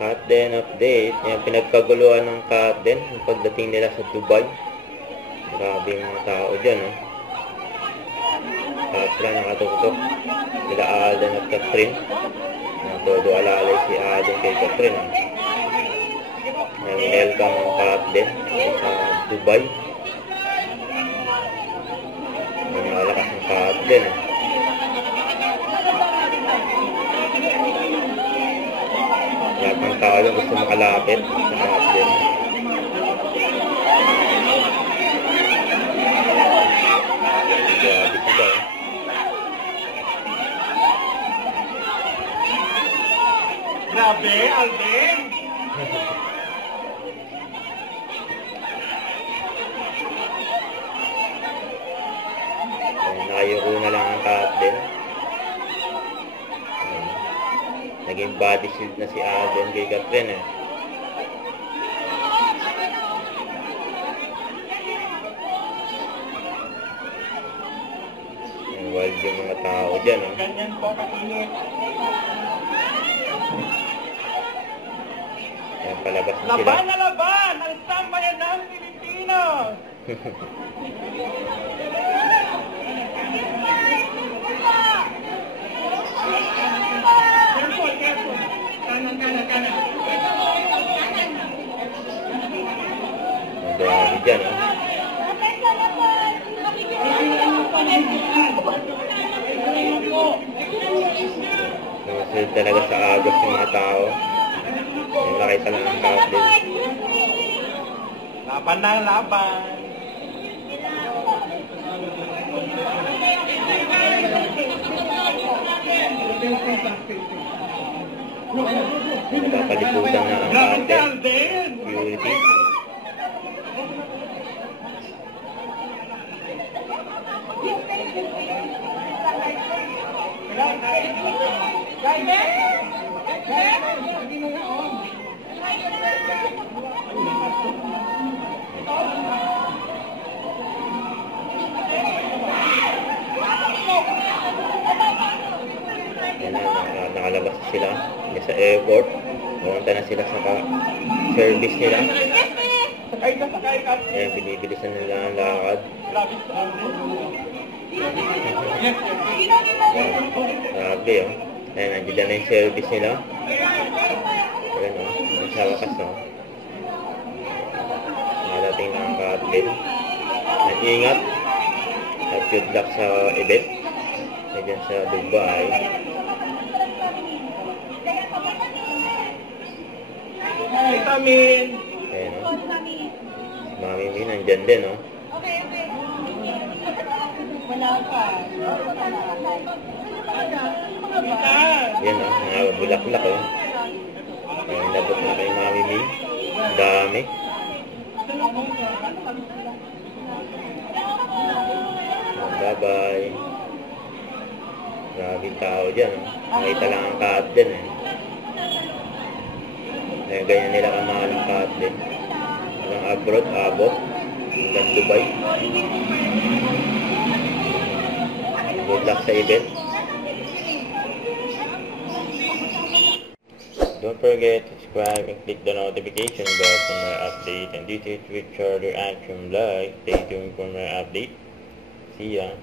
Kaden update. Yan, pinagkaguluhan ng Kaden yung pagdating nila sa Dubai. Grabe yung mga tao dyan, eh. Sila nakatutok. Sila Alden at Catherine. Todo alalay si Alden kay Catherine, eh. Yan, welcome ang Kaden sa Dubai. Yan, nakalakas ng Kaden, eh. Lahat ng tao lang gusto makalapit sa Kaden. Grabe sila, eh. Grabe, Alden! Nakayuko na lang ang Kaden. Naging body shield na si Alden kay Catherine, eh. Yan, wild yung mga tao dyan, eh. Ganyan po kainit. Yan, palabas na sila. Laban na laban! Ang sambayan ng Pilipino! Kanan. Ang dami dyan, eh. Namasil talaga sa agos ng mga tao. Yung nakita lang ang Kaden. Laban na laban! Napapaliputan na ang Grabe si Kaden. Alden! Purity. Yan na, nakalabas sila sa airport. Pumunta na sila sa service nila. Sakay ka! Ayan, binibilisan nila ang lakad. Grabe si Alden! Grabe, oh. Ayan, nandiyan na yung service nila. Ayan, oh. Nasa wakas, oh. Nadating na ang Kaden. Nag-ingat. At good luck sa event. Ayan sa Dubai. Vitamin! Ayan, oh. Mami Mi, nandyan din, oh. Wala pa. Yan, oh. Mga bulaklak, oh. Ayan, nabot na kay Mami Mi. Dami. Bye-bye. Grabe tao dyan, oh. Nakita lang ang Kaden, eh. Kaya ganyan nila kamahal ang Kaden. Hanggang abroad, abot. Hanggang Dubai. Good luck sa event. Don't forget to subscribe and click the notification bell for more update. And this is Richard Action Live. Stay tuned for more update. See ya.